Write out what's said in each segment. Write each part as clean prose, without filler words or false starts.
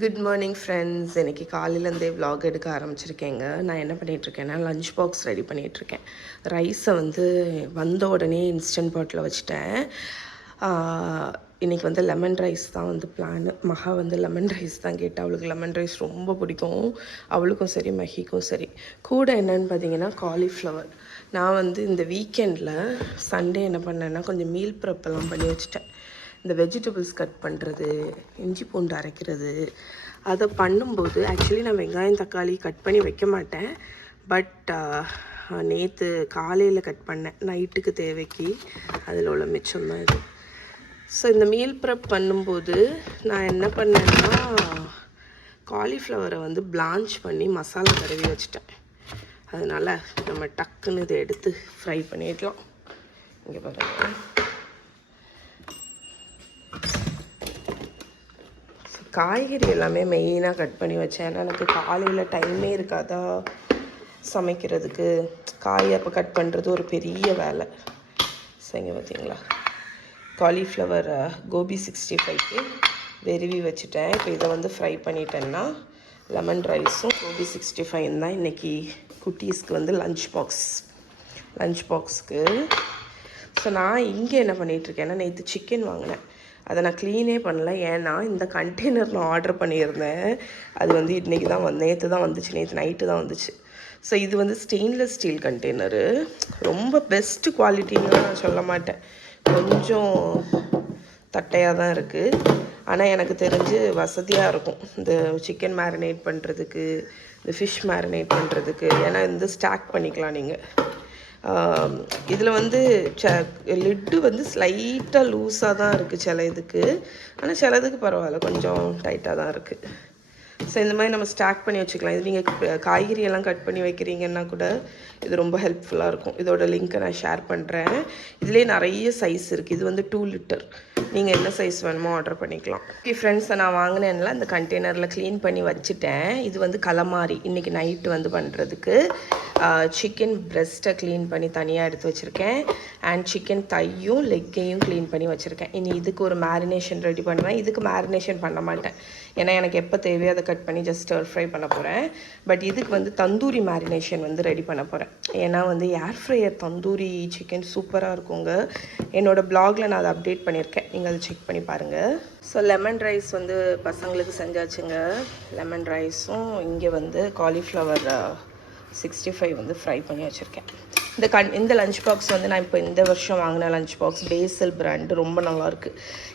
Good morning friends. இன்றைக்கி காலையிலேருந்தே vlog எடுக்க ஆரம்பிச்சிருக்கேங்க. நான் என்ன பண்ணிகிட்ருக்கேன்னா லஞ்ச் பாக்ஸ் ரெடி பண்ணிகிட்ருக்கேன். ரைஸை வந்த உடனே இன்ஸ்டன்ட் பாட்டில் வச்சுட்டேன். இன்றைக்கி லெமன் ரைஸ் தான் பிளான். மகா லெமன் ரைஸ் தான் கேட்டால். அவளுக்கு லெமன் ரைஸ் ரொம்ப பிடிக்கும். அவளுக்கும் சரி மஹிக்கும் சரி. கூட என்னென்னு பார்த்தீங்கன்னா காலிஃப்ளவர். நான் இந்த வீக்கெண்டில் சண்டே என்ன பண்ணேன்னா கொஞ்சம் மீல் ப்ரெப்பெல்லாம் பண்ணி வச்சுட்டேன். இந்த வெஜிடபிள்ஸ் கட் பண்ணுறது, இஞ்சி பூண்டு அரைக்கிறது, அதை பண்ணும்போது ஆக்சுவலி நான் வெங்காயம் தக்காளி கட் பண்ணி வைக்க மாட்டேன். பட் நேற்று காலையில் கட் பண்ணேன் நைட்டுக்கு தேவைக்கு. அதில் உள்ள மிச்சம் தான் இது. ஸோ இந்த மீல் ப்ரெப் பண்ணும்போது நான் என்ன பண்ணேன்னா காலிஃப்ளவரை பிளான்ச் பண்ணி மசாலா தடவி வச்சுட்டேன். அதனால் நம்ம டக்குன்னு இதை எடுத்து ஃப்ரை பண்ணிடலாம். இங்கே பாருங்கள், காய்கறி எல்லாமே மெயினாக கட் பண்ணி வச்சேன். ஏன்னா எனக்கு காலையில் டைமே இருக்காதா சமைக்கிறதுக்கு. காய் அப்போ கட் பண்ணுறது ஒரு பெரிய வேலை. சரிங்க, பார்த்தீங்களா காலிஃப்ளவர் கோபி 65க்கு வெறுவி வச்சுட்டேன். இப்போ இதை ஃப்ரை பண்ணிட்டேன்னா லெமன் ரைஸும் கோபி 65 தான் இன்றைக்கி குட்டீஸ்க்கு லஞ்ச் பாக்ஸ்க்கு. ஸோ நான் இங்கே என்ன பண்ணிகிட்ருக்கேன்னா நேற்று சிக்கன் வாங்கினேன். அதை நான் க்ளீனே பண்ணல. ஏன்னா இந்த கண்டெய்னர் நான் ஆர்டர் பண்ணியிருந்தேன். அது இன்றைக்கி தான் நேற்று தான் வந்துச்சு, நேற்று நைட்டு தான் வந்துச்சு. ஸோ இது ஸ்டெயின்லெஸ் ஸ்டீல் கண்டெய்னரு. ரொம்ப பெஸ்ட்டு குவாலிட்டின்னு நான் சொல்ல மாட்டேன், கொஞ்சம் தட்டையாக தான் இருக்குது. ஆனால் எனக்கு தெரிஞ்சு வசதியாக இருக்கும் இந்த சிக்கன் மேரினேட் பண்ணுறதுக்கு, இந்த ஃபிஷ் மேரினேட் பண்ணுறதுக்கு. ஏன்னா ஸ்டாக் பண்ணிக்கலாம் நீங்கள். இதில் லிட்டு ஸ்லைட்டாக லூஸாக தான் இருக்குது சில இதுக்கு. ஆனால் சிலதுக்கு பரவாயில்ல, கொஞ்சம் டைட்டாக தான் இருக்குது. ஸோ இந்த மாதிரி நம்ம ஸ்டாக் பண்ணி வச்சுக்கலாம். இது நீங்கள் காய்கறியெல்லாம் கட் பண்ணி வைக்கிறீங்கன்னா கூட இது ரொம்ப ஹெல்ப்ஃபுல்லாக இருக்கும். இதோட லிங்க்கை நான் ஷேர் பண்ணுறேன். இதுலேயே நிறைய சைஸ் இருக்குது. இது 2 லிட்டர். நீங்கள் என்ன சைஸ் வேணுமோ ஆர்டர் பண்ணிக்கலாம். ஓகே ஃப்ரெண்ட்ஸை நான் வாங்கினேன்ல இந்த கண்டெய்னரில் க்ளீன் பண்ணி வச்சுட்டேன். இது கலமாரி இன்றைக்கி நைட்டு பண்ணுறதுக்கு. சிக்கன் பிரெஸ்ட்டை க்ளீன் பண்ணி தனியாக எடுத்து வச்சுருக்கேன். அண்ட் சிக்கன் தையும் லெக்கையும் க்ளீன் பண்ணி வச்சுருக்கேன். இனி இதுக்கு ஒரு மேரினேஷன் ரெடி பண்ணுவேன். இதுக்கு மேரினேஷன் பண்ண மாட்டேன், ஏன்னா எனக்கு எப்போ தேவையோ அதை கட் பண்ணி ஜஸ்ட் ஃப்ரை பண்ண போகிறேன். பட் இதுக்கு தந்தூரி மேரினேஷன் ரெடி பண்ண போகிறேன். ஏன்னா ஏர் ஃப்ரையர் தந்தூரி சிக்கன் சூப்பராக இருக்குங்க. என்னோடய ப்ளாகில் நான் அதை அப்டேட் பண்ணியிருக்கேன், நீங்கள் அதை செக் பண்ணி பாருங்கள். ஸோ லெமன் ரைஸ் பசங்களுக்கு செஞ்சாச்சுங்க. லெமன் ரைஸும் இங்கே காலிஃப்ளவர் 65 ஃப்ரை பண்ணி வச்சுருக்கேன். இந்த லஞ்ச் பாக்ஸ் நான் இப்போ இந்த வருஷம் வாங்கின லஞ்ச் பாக்ஸ் பேசல் பிராண்டு, ரொம்ப நல்லாயிருக்கு.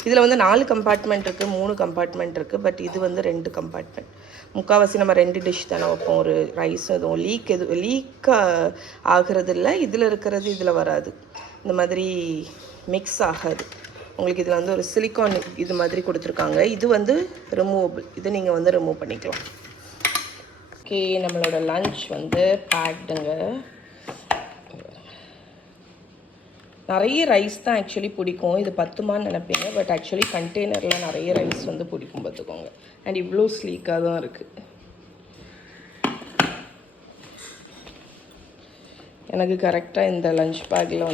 இதில் 4 கம்பார்ட்மெண்ட் இருக்குது, 3 கம்பார்ட்மெண்ட் இருக்குது. பட் இது 2 கம்பார்ட்மெண்ட். முக்கால்வாசி நம்ம 2 டிஷ் தானே வைப்போம். ஒரு ரைஸ் எதுவும் லீக் ஆகிறது இல்லை. இதில் இருக்கிறது இதில் வராது, இந்த மாதிரி மிக்ஸ் ஆகாது. உங்களுக்கு இதில் ஒரு சிலிக்கான் இது மாதிரி கொடுத்துருக்காங்க. இது ரிமூவபிள். இது நீங்கள் ரிமூவ் பண்ணிக்கலாம். ஓகே, நம்மளோட லஞ்ச் பேக்டுங்க. நிறைய ரைஸ் தான் ஆக்சுவலி பிடிக்கும். இது 10மான்னு நினைப்பீங்க, பட் ஆக்சுவலி கண்டெய்னரில் நிறைய ரைஸ் பிடிக்கும் பார்த்துக்கோங்க. அண்ட் இவ்வளோ ஸ்லீக்காக தான் இருக்குது. எனக்கு கரெக்டாக இந்த லஞ்ச் பேக்கில்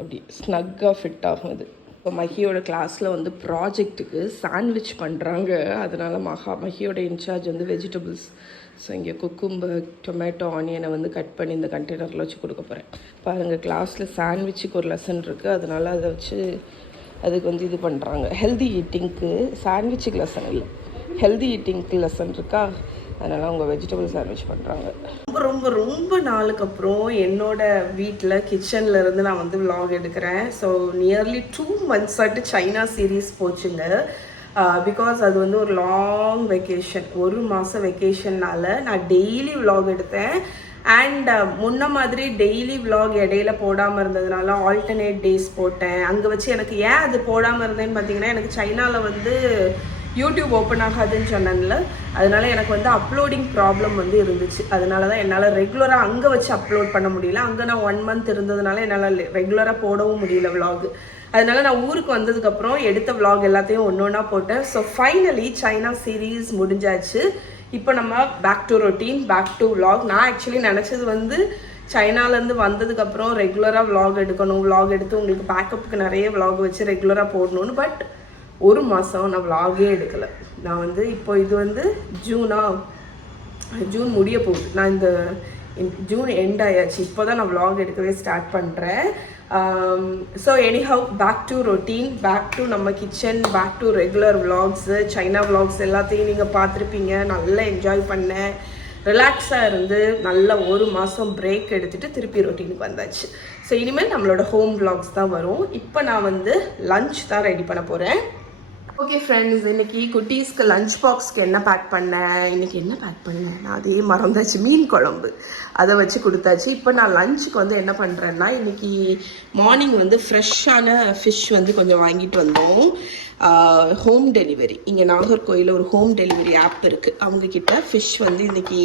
அப்படி ஸ்னக்காக ஃபிட் ஆகும். இது இப்போ மஹியோட கிளாஸில் ப்ராஜெக்ட்டுக்கு சாண்ட்விச் பண்ணுறாங்க. அதனால் மஹியோட இன்சார்ஜ் வெஜிடபிள்ஸ். ஸோ இங்கே குக்கும்பர், டொமேட்டோ, ஆனியனை கட் பண்ணி இந்த கண்டெய்னரில் வச்சு கொடுக்க போகிறேன். பாருங்கள், கிளாஸில் சாண்ட்விச்சுக்கு ஒரு லெசன் இருக்குது. அதனால் அதை வச்சு அதுக்கு இது பண்ணுறாங்க. ஹெல்தி ஈட்டிங்க்கு சாண்ட்விச்சுக்கு லெசன் இல்லை, ஹெல்தி ஈட்டிங்க்கு லெசன் இருக்கா. அதனால் அவங்க வெஜிடபிள் சாண்ட்விச் பண்ணுறாங்க. ரொம்ப ரொம்ப ரொம்ப நாளுக்கு அப்புறம் என்னோடய வீட்டில் கிச்சன்லேருந்து நான் விலாக் எடுக்கிறேன். ஸோ நியர்லி 2 months ஆட்டு சைனா சீரீஸ் போச்சுங்க. பிகாஸ் அது ஒரு லாங் வெக்கேஷன், 1 மாதம் வெக்கேஷன்னால் நான் டெய்லி விலாக் எடுத்தேன். அண்ட் முன்ன மாதிரி டெய்லி விலாக் இடையில போடாமல் இருந்ததுனால ஆல்டர்னேட் டேஸ் போட்டேன். அங்கே வச்சு எனக்கு ஏன் அது போடாமல் இருந்தேன்னு பார்த்தீங்கன்னா, எனக்கு சைனாவில் யூடியூப் ஓப்பன் ஆகாதுன்னு சொன்னேன்ல, அதனால எனக்கு அப்லோடிங் ப்ராப்ளம் இருந்துச்சு. அதனால தான் என்னால் ரெகுலராக அங்கே வச்சு அப்லோட் பண்ண முடியல. அங்கே நான் 1 month இருந்ததுனால என்னால் ரெகுலராக போடவும் முடியல விலாக். அதனால நான் ஊருக்கு வந்ததுக்கப்புறம் எடுத்த விலாக் எல்லாத்தையும் ஒன்றா போட்டேன். ஸோ ஃபைனலி சைனா சீரீஸ் முடிஞ்சாச்சு. இப்போ நம்ம back to routine, back to vlog. நான் ஆக்சுவலி நினச்சது சைனாலேருந்து வந்ததுக்கப்புறம் ரெகுலராக விலாக் எடுக்கணும், விலாக் எடுத்து உங்களுக்கு பேக்கப்புக்கு நிறைய விலாக் வச்சு ரெகுலராக போடணும்னு. பட் ஒரு மாதம் நான் vlog-ஏ எடுக்கலை. நான் வந்து இப்போ இது வந்து ஜூன் முடிய போகுது. நான் இந்த ஜூன் எண்ட் ஆயாச்சு. இப்போ தான் நான் vlog எடுக்கவே ஸ்டார்ட் பண்ணுறேன். So anyhow back to routine, back to நம்ம kitchen, back to regular vlogs, China vlogs எல்லாத்தையும் நீங்கள் பார்த்துருப்பீங்க. நல்லா என்ஜாய் பண்ணேன், ரிலாக்ஸாக இருந்து நல்ல ஒரு மாதம் பிரேக் எடுத்துகிட்டு திருப்பி ரொட்டீனுக்கு வந்தாச்சு. ஸோ இனிமேல் நம்மளோட ஹோம் vlogs தான் வரும். இப்போ நான் வந்து லன்ச் தான் ரெடி பண்ண போகிறேன். ஓகே ஃப்ரெண்ட்ஸ், இன்றைக்கி குட்டீஸ்க்கு லஞ்ச் பாக்ஸ்க்கு என்ன பேக் பண்ணேன், இன்றைக்கி என்ன பேக் பண்ணேன் நான் அதே மறந்தாச்சு. மீன் குழம்பு அதை வச்சு கொடுத்தாச்சு. இப்போ நான் லஞ்சுக்கு வந்து என்ன பண்ணுறேன்னா, இன்றைக்கி மார்னிங் வந்து ஃப்ரெஷ்ஷான ஃபிஷ் வந்து கொஞ்சம் வாங்கிட்டு வந்தோம். ஹோம் டெலிவரி, இங்கே நாகர்கோயிலில் ஒரு ஹோம் டெலிவரி ஆப் இருக்குது. அவங்கக்கிட்ட ஃபிஷ் வந்து இன்றைக்கி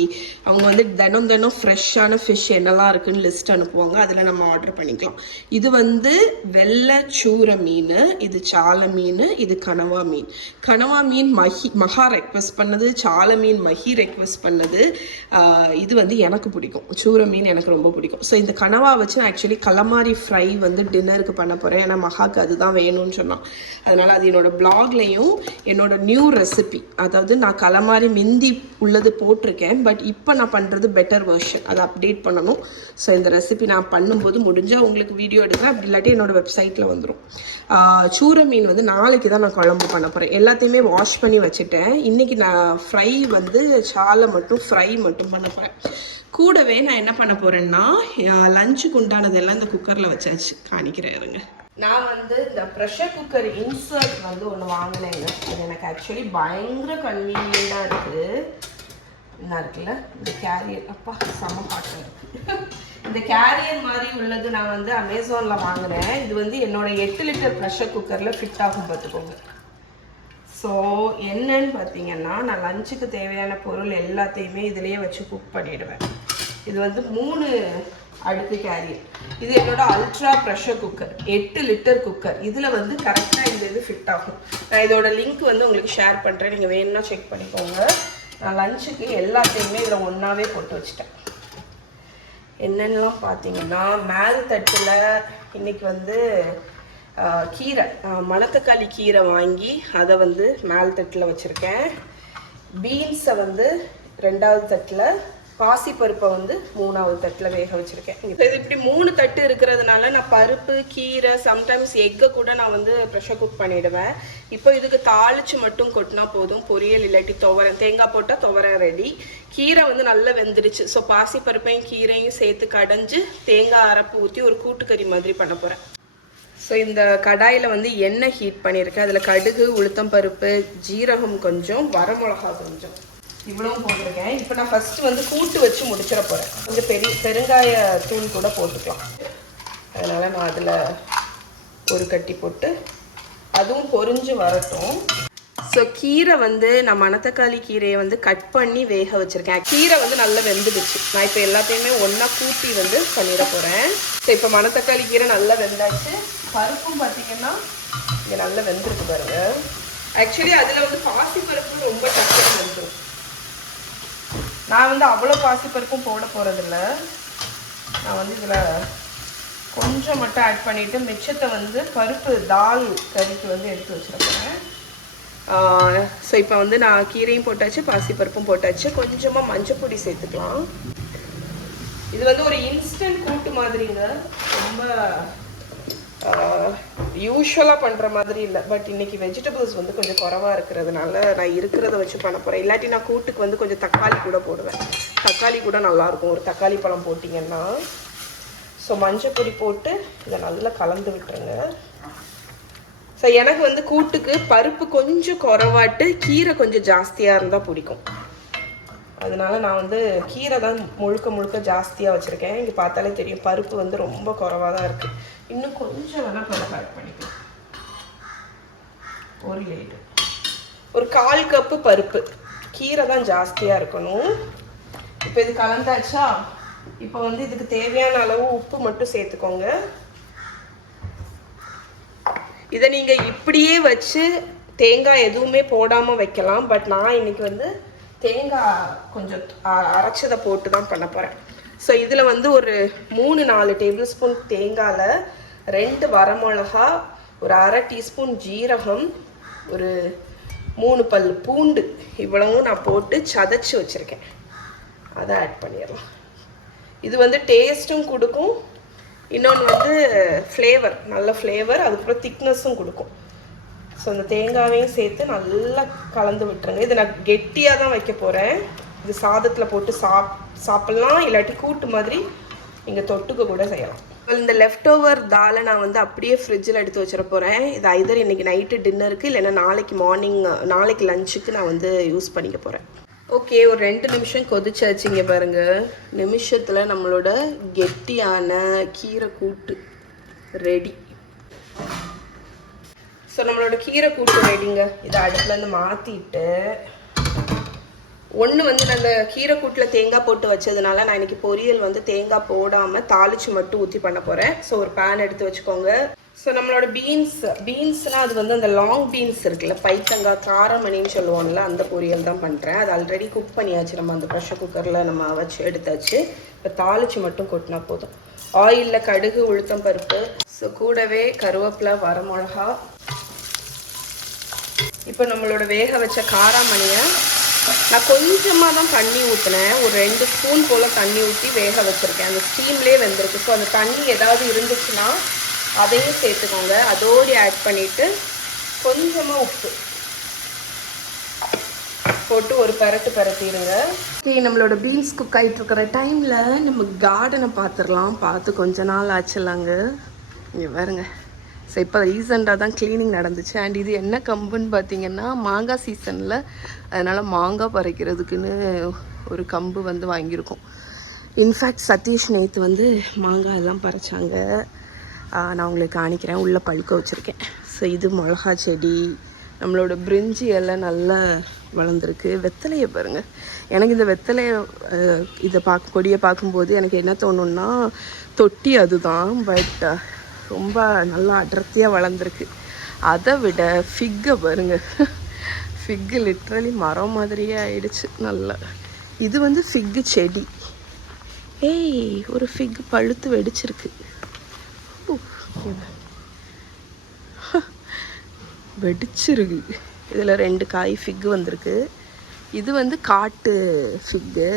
அவங்க வந்து தினம் ஃப்ரெஷ்ஷான ஃபிஷ் என்னெல்லாம் இருக்குதுன்னு லிஸ்ட் அனுப்புவாங்க. அதில் நம்ம ஆர்டர் பண்ணிக்கலாம். இது வந்து வெள்ளை சூரை மீன், இது சாலை மீன், இது கனவா மீன். கனவா மீன் மகா ரெக்வெஸ்ட் பண்ணது, சாலை மீன் மஹி ரெக்வெஸ்ட் பண்ணது. இது வந்து எனக்கு பிடிக்கும், சூரை மீன் எனக்கு ரொம்ப பிடிக்கும். ஸோ இந்த கனவா வச்சு நான் ஆக்சுவலி கலமாரி ஃப்ரை வந்து டின்னருக்கு பண்ண போகிறேன். ஏன்னா மகாக்கு அதுதான் வேணும்னு சொன்னான். அதனால் அது என்னோட பிளாக்லையும் என்னோட நியூ ரெசிபி, அதாவது நான் கலமாரி மிந்தி உள்ளது போட்டிருக்கேன், பட் இப்போ நான் பண்ணுறது பெட்டர் வெர்ஷன், அதை அப்டேட் பண்ணணும். ஸோ இந்த ரெசிபி நான் பண்ணும்போது முடிஞ்சால் உங்களுக்கு வீடியோ எடுக்கிறேன், அப்படி இல்லாட்டி என்னோட வெப்சைட்டில் வந்துடும். சூரை மீன் வந்து நாளைக்கு தான் நான் குழம்பு பண்ண போகிறேன். எல்லாத்தையுமே வாஷ் பண்ணி வச்சுட்டேன். இன்றைக்கி நான் ஃப்ரை வந்து சாலை மட்டும் ஃப்ரை மட்டும் பண்ண போகிறேன். கூடவே நான் என்ன பண்ண போகிறேன்னா, லஞ்சுக்கு உண்டானதெல்லாம் இந்த குக்கரில் வச்சாச்சு, காணிக்கிறேன் இருங்க. நான் வந்து இந்த ப்ரெஷர் குக்கர் இன்சர்ட் வந்து ஒன்று வாங்கினேங்க. அது எனக்கு ஆக்சுவலி பயங்கர கன்வீனியண்டாக இருக்குது. என்ன இருக்குல்ல இந்த கேரியர், அப்பா செம்ம பாட்டம் இருக்குது. இந்த கேரியர் மாதிரி உள்ளது நான் வந்து அமேசானில் வாங்கினேன். இது வந்து என்னோட 8 லிட்டர் ப்ரெஷர் குக்கரில் ஃபிட் ஆகும் பார்த்துக்கோங்க. ஸோ என்னன்னு பார்த்தீங்கன்னா, நான் லஞ்சுக்கு தேவையான பொருள் எல்லாத்தையுமே இதிலேயே வச்சு குக் பண்ணிவிடுவேன். இது வந்து 3 அடுக்கு கேரியர். இது என்னோட ultra pressure cooker, 8 litre cooker. இதில் வந்து கரெக்டாக இந்த இது ஃபிட் ஆகும். நான் இதோட லிங்க் வந்து உங்களுக்கு ஷேர் பண்ணுறேன், நீங்கள் வேணும்னா செக் பண்ணிக்கோங்க. நான் லஞ்சுக்கு எல்லாத்தையுமே இதில் ஒன்றாவே போட்டு வச்சுட்டேன். என்னென்னலாம் பார்த்தீங்கன்னா, மேல் தட்டில் இன்றைக்கி வந்து கீரை, மணத்தக்காளி கீரை வாங்கி அதை வந்து மேல் தட்டில் வச்சுருக்கேன். பீன்ஸை வந்து 2வது தட்டில், பாசிப்பருப்பை வந்து 3வது தட்டில் வேக வச்சுருக்கேன். இது இப்படி 3 தட்டு இருக்கிறதுனால நான் பருப்பு, கீரை, சம்டைம்ஸ் எக்கை கூட நான் வந்து ப்ரெஷர் குக் பண்ணிவிடுவேன். இப்போ இதுக்கு தாளித்து மட்டும் கொட்டினா போதும். பொரியல் இல்லாட்டி துவரம், தேங்காய் போட்டால் துவரம் ரெடி. கீரை வந்து நல்லா வெந்துருச்சு. ஸோ பாசிப்பருப்பையும் கீரையும் சேர்த்து கடைஞ்சி தேங்காய் அரைப்பு ஊற்றி ஒரு கூட்டுக்கறி மாதிரி பண்ண போகிறேன். ஸோ இந்த கடாயில் வந்து எண்ணெய் ஹீட் பண்ணியிருக்கேன். அதில் கடுகு, உளுத்தம் பருப்பு, ஜீரகம் கொஞ்சம், வரமிளகா கொஞ்சம், இவ்வளவும் போட்டிருக்கேன். இப்போ நான் ஃபஸ்ட்டு வந்து கூட்டு வச்சு முடிச்சிட போகிறேன். கொஞ்சம் பெருங்காய தூள் கூட போட்டுக்கலாம். அதனால் நான் அதில் ஒரு கட்டி போட்டு அதுவும் பொரிஞ்சு வரட்டும். ஸோ கீரை வந்து நான் மணத்தக்காளி கீரையை வந்து கட் பண்ணி வேக வச்சுருக்கேன். கீரை வந்து நல்லா வெந்துடுச்சு. நான் இப்போ எல்லாத்தையுமே ஒன்றா கூட்டி வந்து பண்ணிட போகிறேன். ஸோ இப்போ மணத்தக்காளி கீரை நல்லா வெந்தாச்சு. பருப்பும் பார்த்திங்கன்னா இங்கே நல்லா வெந்திருக்கு பாருங்க. ஆக்சுவலி அதில் வந்து பாசிப்பருப்பு ரொம்ப டக்குன்னு வெந்துடும். நான் வந்து அவ்வளோ பாசிப்பருப்பும் போட போகிறதில்ல. நான் வந்து இதில் கொஞ்சம் மட்டும் ஆட் பண்ணிவிட்டு மிச்சத்தை வந்து பருப்பு தால் கறிக்கு வந்து எடுத்து வச்சுருக்கேன். ஸோ இப்போ வந்து நான் கீரையும் போட்டாச்சு, பாசிப்பருப்பும் போட்டாச்சு. கொஞ்சமாக மஞ்சள் பொடி சேர்த்துக்கலாம். இது வந்து ஒரு இன்ஸ்டன்ட் கூட்டு மாதிரிங்க, ரொம்ப யூஸ்வலாக பண்ணுற மாதிரி இல்லை. பட் இன்றைக்கி வெஜிடபிள்ஸ் வந்து கொஞ்சம் குறவாக இருக்கிறதுனால நான் இருக்கிறத வச்சு பண்ண போகிறேன். இல்லாட்டி நான் கூட்டுக்கு வந்து கொஞ்சம் தக்காளி கூட போடுவேன். தக்காளி கூட நல்லாயிருக்கும், ஒரு தக்காளி பழம் போட்டிங்கன்னா. ஸோ மஞ்சள் பொடி போட்டு இதை நல்லா கலந்து விட்டுருங்க. ஸோ எனக்கு வந்து கூட்டுக்கு பருப்பு கொஞ்சம் குறவாட்டு, கீரை கொஞ்சம் ஜாஸ்தியாக இருந்தால் பிடிக்கும். அதனால நான் வந்து கீரை தான் முழுக்க ஜாஸ்தியாக வச்சுருக்கேன். இங்கே பார்த்தாலே தெரியும் பருப்பு வந்து ரொம்ப குறவாக தான் இருக்குது. இன்னும் கொஞ்சம் வேணால் பருப்பு ஆட் பண்ணிக்கலாம். ஒரு லேட்டு ஒரு 1/4 கப்பு பருப்பு. கீரை தான் ஜாஸ்தியாக இருக்கணும். இப்போ இது கலந்தாச்சா, இப்போ வந்து இதுக்கு தேவையான அளவு உப்பு மட்டும் சேர்த்துக்கோங்க. இதை நீங்கள் இப்படியே வச்சு தேங்காய் எதுவுமே போடாமல் வைக்கலாம். பட் நான் இன்றைக்கி வந்து தேங்காய் கொஞ்சம் அரைச்சதை போட்டு தான் பண்ண போகிறேன். ஸோ இதில் வந்து ஒரு 3-4 டேபிள் ஸ்பூன் தேங்காயில் 2 வரமிளகா, ஒரு 1/2 டீஸ்பூன் ஜீரகம், ஒரு 3 பல் பூண்டு இவ்வளவும் நான் போட்டு சதைச்சி வச்சுருக்கேன். அதை ஆட் பண்ணிடலாம். இது வந்து டேஸ்ட்டும் கொடுக்கும், இன்னொன்று வந்து ஃப்ளேவர், நல்ல ஃப்ளேவர், அதுக்கப்புறம் திக்னஸும் கொடுக்கும். ஸோ இந்த தேங்காவையும் சேர்த்து நல்லா கலந்து விட்டுருங்க. இதை நான் கெட்டியாக தான் வைக்க போகிறேன். இது சாதத்தில் போட்டு சாப்பிட்லாம், இல்லாட்டி கூட்டு மாதிரி நீங்கள் தொட்டுக்க கூட செய்யலாம். இந்த லெஃப்ட் ஓவர் தாலை நான் வந்து அப்படியே ஃப்ரிட்ஜில் எடுத்து வச்சிட போகிறேன். இது ஐதர் இன்றைக்கி நைட்டு டின்னருக்கு இல்லைன்னா நாளைக்கு லஞ்சுக்கு நான் வந்து யூஸ் பண்ணிக்க போகிறேன். ஓகே, ஒரு 2 நிமிஷம் கொதிச்சாச்சுங்க பாருங்கள். நிமிஷத்தில் நம்மளோட கெட்டியான கீரை கூட்டு ரெடி. ஸோ நம்மளோட கீரை கூட்டு ரெடிங்க. இதை அடுப்புலேருந்து மாற்றிட்டு ஒன்று வந்து நான் அந்த கீரை கூட்டில் தேங்காய் போட்டு வச்சதுனால நான் இன்றைக்கி பொரியல் வந்து தேங்காய் போடாமல் தாளித்து மட்டும் ஊற்றி பண்ண போகிறேன். ஸோ ஒரு பேன் எடுத்து வச்சுக்கோங்க. ஸோ நம்மளோட பீன்ஸ்னால் அது வந்து அந்த லாங் பீன்ஸ் இருக்குல்ல, பைத்தங்காய் காரமணின்னு சொல்லுவோம்ல, அந்த பொரியல் தான் பண்ணுறேன். அது ஆல்ரெடி குக் பண்ணியாச்சு, நம்ம அந்த ப்ரெஷர் குக்கரில் நம்ம வச்சு எடுத்தாச்சு. இப்போ தாளித்து மட்டும் கொட்டினா போதும். ஆயிலில் கடுகு, உளுத்தம் பருப்பு, ஸோ கூடவே கருவேப்பிலை, வரமிளகா. இப்போ நம்மளோட வேக வச்ச காராமணியை நான் கொஞ்சமாக தான் தண்ணி ஊற்றினேன். ஒரு 2 ஸ்பூன் போல் தண்ணி ஊற்றி வேக வச்சுருக்கேன். அந்த ஸ்டீம்லேயே வெந்திருக்கு. ஸோ அந்த தண்ணி ஏதாவது இருந்துச்சுன்னா அதையும் சேர்த்துக்கோங்க. அதோடு ஆட் பண்ணிவிட்டு கொஞ்சமாக உப்பு போட்டு ஒரு பரட்டிடுங்க. ஓகே, நம்மளோட பீன்ஸ் குக் ஆகிட்டு இருக்கிற டைமில் நம்ம கார்டனை பார்த்துடலாம். பார்த்து கொஞ்ச நாள் ஆச்சுலாங்க. இங்கே பாருங்க. ஸோ இப்போ ரீசெண்டாக தான் க்ளீனிங் நடந்துச்சு. அண்ட் இது என்ன கம்புன்னு பார்த்தீங்கன்னா மாங்காய் சீசனில், அதனால் மாங்காய் பறிக்கிறதுக்குன்னு ஒரு கம்பு வந்து வாங்கியிருக்கோம். இன்ஃபேக்ட் சதீஷ் நேற்று வந்து மாங்காய் எல்லாம் பறிச்சாங்க. நான் உங்களுக்கு காணிக்கிறேன். உள்ளே பழுக்க வச்சுருக்கேன். ஸோ இது மிளகா செடி, நம்மளோட பிரிஞ்சி எல்லாம் நல்லா வளர்ந்துருக்கு. வெத்தலையை பாருங்கள். எனக்கு இந்த வெத்தலையை இதை கொடியை பார்க்கும்போது எனக்கு என்ன தோணுன்னா தொட்டி அதுதான். பட் ரொம்ப நல்லா அடர்த்தியாக வளர்ந்துருக்கு. அதை விட ஃபிக்கை பாருங்கள். ஃபிக்கு லிட்ரலி மரம் மாதிரியே ஆயிடுச்சு நல்லா. இது வந்து ஃபிக்கு செடி. ஒரு ஃபிக் பழுத்து வெடிச்சிருக்கு. வெடிச்சிருக்கு. இதில் 2 காய் ஃபிக்கு வந்திருக்கு. இது வந்து காட்டு ஃபிக்கு.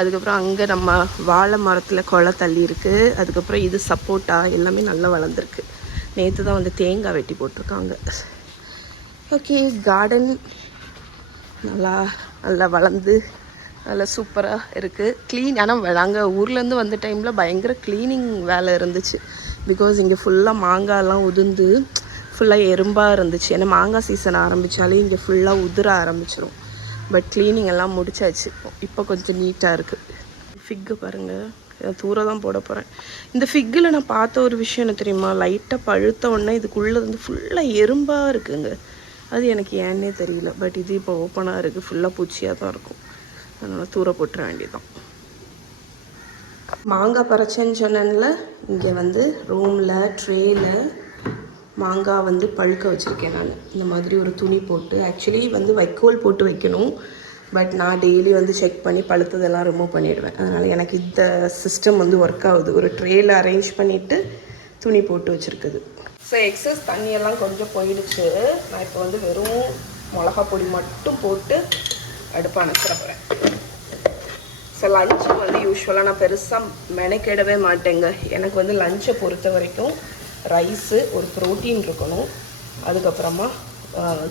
அதுக்கப்புறம் அங்கே நம்ம வாழை மரத்தில் கொலை தள்ளி இருக்குது. அதுக்கப்புறம் இது சப்போட்டா, எல்லாமே நல்லா வளர்ந்துருக்கு. நேற்று தான் வந்து தேங்காய் வெட்டி போட்டிருக்காங்க. ஓகே, கார்டன் நல்லா வளர்ந்து நல்லா சூப்பராக இருக்குது. க்ளீன். ஆனால் நாங்கள் ஊர்லேருந்து வந்த டைமில் பயங்கர க்ளீனிங் வேலை இருந்துச்சு. பிகாஸ் இங்கே ஃபுல்லாக மாங்காய்லாம் உதிர்ந்து ஃபுல்லாக எறும்பாக இருந்துச்சு. ஏன்னா மாங்காய் சீசன் ஆரம்பித்தாலே இங்கே ஃபுல்லாக உதிர ஆரம்பிச்சிடும். பட் க்ளீனிங் எல்லாம் முடிச்சாச்சு. இப்போ கொஞ்சம் நீட்டாக இருக்குது. ஃபிக்கு பாருங்கள், தூர தான் போட போகிறேன். இந்த ஃபிக்கில் நான் பார்த்த ஒரு விஷயம் என்ன தெரியுமா, லைட்டாக பழுத்த உடனே இதுக்குள்ளே வந்து ஃபுல்லாக எறும்பாக இருக்குங்க. அது எனக்கு ஏன்னே தெரியல. பட் இது இப்போ ஓப்பனாக இருக்குது, ஃபுல்லாக பூச்சியாக தான் இருக்கும். அதனால் தூர போட்டுற வேண்டியதான். மாங்காய் பறிச்சேன்னு சொன்னேன்ல, இங்கே வந்து ரூமில் ட்ரேயில் மாங்காய் வந்து பழுக்க வச்சுருக்கேன் நான். இந்த மாதிரி ஒரு துணி போட்டு, ஆக்சுவலி வந்து வைக்கோல் போட்டு வைக்கணும். பட் நான் டெய்லி வந்து செக் பண்ணி பழுத்ததெல்லாம் ரிமூவ் பண்ணிவிடுவேன். அதனால் எனக்கு இந்த சிஸ்டம் வந்து ஒர்க் ஆகுது. ஒரு ட்ரேயில் அரேஞ்ச் பண்ணிவிட்டு துணி போட்டு வச்சுருக்குது. ஸோ எக்ஸஸ் தண்ணியெல்லாம் கொஞ்சம் போயிடுச்சு. நான் இப்போ வந்து வெறும் மிளகா பொடி மட்டும் போட்டு அடுப்பு அணைச்சிட போகிறேன். ஸோ லஞ்சுக்கு வந்து யூஸ்வலாக நான் பெருசாக மெனக்கெடவே மாட்டேங்க. எனக்கு வந்து லஞ்சை பொறுத்த வரைக்கும் ரைஸு, ஒரு ப்ரோட்டீன் இருக்கணும், அதுக்கப்புறமா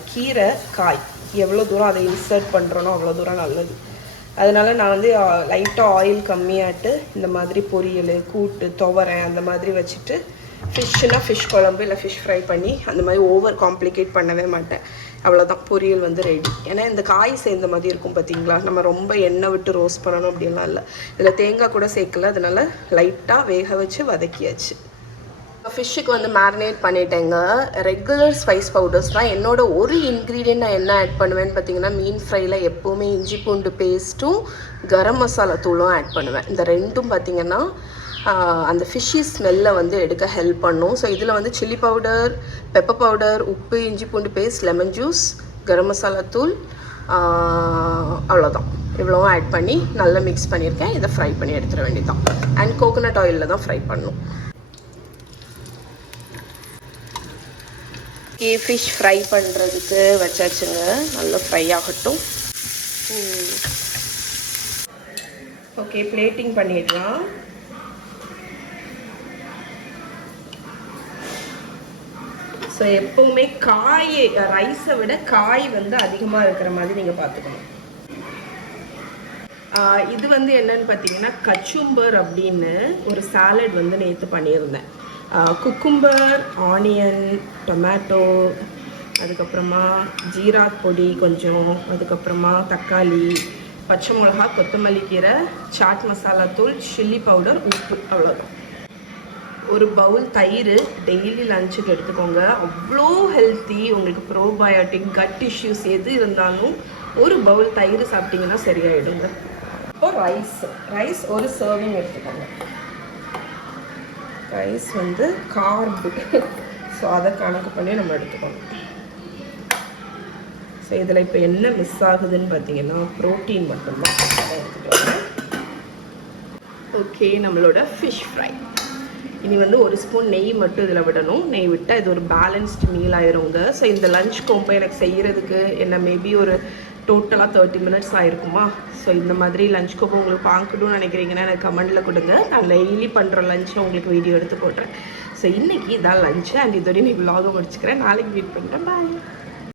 கீரை, காய், எவ்வளோ தூரம் அதை இன்சர்ட் பண்ணுறனோ அவ்வளோ தூரம் நல்லது. அதனால் நான் வந்து லைட்டாக ஆயில் கம்மியாகிட்டு இந்த மாதிரி பொரியல், கூட்டு, துவரை அந்த மாதிரி வச்சுட்டு, ஃபிஷ்ஷுனா ஃபிஷ் குழம்பு இல்லை ஃபிஷ் ஃப்ரை பண்ணி அந்த மாதிரி ஓவர் காம்ப்ளிகேட் பண்ணவே மாட்டேன். அவ்வளோதான், பொரியல் வந்து ரெடி. ஏன்னா இந்த காய் சேர்ந்த மாதிரி இருக்கும் பார்த்தீங்களா, நம்ம ரொம்ப எண்ணெய் விட்டு ரோஸ்ட் பண்ணணும் அப்படின்லாம் இல்லை. இதில் தேங்காய் கூட சேர்க்கல, அதனால் லைட்டாக வேக வச்சு வதக்கியாச்சு. ஃபிஷ்ஷுக்கு வந்து மேரினேட் பண்ணிட்டேங்க. ரெகுலர் ஸ்பைஸ் பவுடர்ஸ்லாம் என்னோட ஒரு இன்க்ரீடியன்ட் நான் என்ன ஆட் பண்ணுவேன்னு பார்த்தீங்கன்னா, மீன் ஃப்ரையில் எப்போவுமே இஞ்சி பூண்டு பேஸ்ட்டும் கரம் மசாலா தூளும் ஆட் பண்ணுவேன். இந்த ரெண்டும் பார்த்திங்கன்னா அந்த ஃபிஷ்ஷி ஸ்மெல்லை வந்து எடுக்க ஹெல்ப் பண்ணும். ஸோ இதில் வந்து சில்லி பவுடர், பெப்பர் பவுடர், உப்பு, இஞ்சி பூண்டு paste, lemon juice, garam masala தூள், அவ்வளோதான். இவ்வளோவும் ஆட் பண்ணி நல்லா மிக்ஸ் பண்ணியிருக்கேன். இதை ஃப்ரை பண்ணி எடுத்துட வேண்டியதான். அண்ட் கோகோனட் ஆயிலில் தான் ஃப்ரை பண்ணணும். ஓகே, ஃபிஷ் ஃப்ரை பண்ணுறதுக்கு வச்சாச்சுங்க. நல்லா ஃப்ரை ஆகட்டும். ஓகே, பிளேட்டிங் பண்ணிடலாம். ஸோ எப்போவுமே காய் ரைஸை விட காய் வந்து அதிகமாக இருக்கிற மாதிரி நீங்கள் பார்த்துக்கணும். இது வந்து என்னன்னு பார்த்தீங்கன்னா கச்சும்பர் அப்படின்னு ஒரு சாலட் வந்து நேற்று பண்ணியிருந்தேன். குக்கும்பர், ஆனியன், டொமேட்டோ, அதுக்கப்புறமா ஜீரா பொடி கொஞ்சம், அதுக்கப்புறமா தக்காளி, பச்சை மிளகா, கொத்தமல்லி கீரை, சாட் மசாலா தூள், சில்லி பவுடர், உப்பு, அவ்வளோதான். ஒரு பவுல் தயிர் டெய்லி லஞ்சுக்கு எடுத்துக்கோங்க. அவ்வளோ ஹெல்த்தி. உங்களுக்கு ப்ரோபயோட்டிக், கட் இஷ்யூஸ் எது இருந்தாலும் ஒரு பவுல் தயிர் சாப்பிட்டிங்கன்னா சரியாயிடுங்க. இப்போ ரைஸ் ஒரு சர்விங் எடுத்துக்கோங்க. ரைஸ் வந்து கார்பு, ஸோ அதை கணக்கு பண்ணி நம்ம எடுத்துக்கணும். ஸோ இதில் இப்போ என்ன மிஸ் ஆகுதுன்னு பார்த்தீங்கன்னா ப்ரோட்டீன் மட்டும்தான். எடுத்துக்கோங்க. ஓகே, நம்மளோட ஃபிஷ் ஃப்ரை. இனி வந்து ஒரு ஸ்பூன் நெய் மட்டும் இதில் விடணும். நெய் விட்டால் இது ஒரு பேலன்ஸ்டு மீல் ஆயிருங்க. ஸோ இந்த லஞ்ச் கோம்பை எனக்கு செய்கிறதுக்கு என்ன மேபி ஒரு டோட்டலாக 30 மினிட்ஸ் ஆகிருக்குமா. ஸோ இந்த மாதிரி லஞ்ச் கோப்பை உங்களுக்கு பார்க்கணும்னு நினைக்கிறீங்கன்னா எனக்கு கமெண்டில் கொடுங்க. நான் டெய்லி பண்ணுற லஞ்சை உங்களுக்கு வீடியோ எடுத்து போடுறேன். ஸோ இன்றைக்கி இதான் லஞ்சு. அண்ட் இதோடய நீ விலாக முடிச்சுக்கிறேன். நாளைக்கு மீட் பண்ணுறேன். பாய்.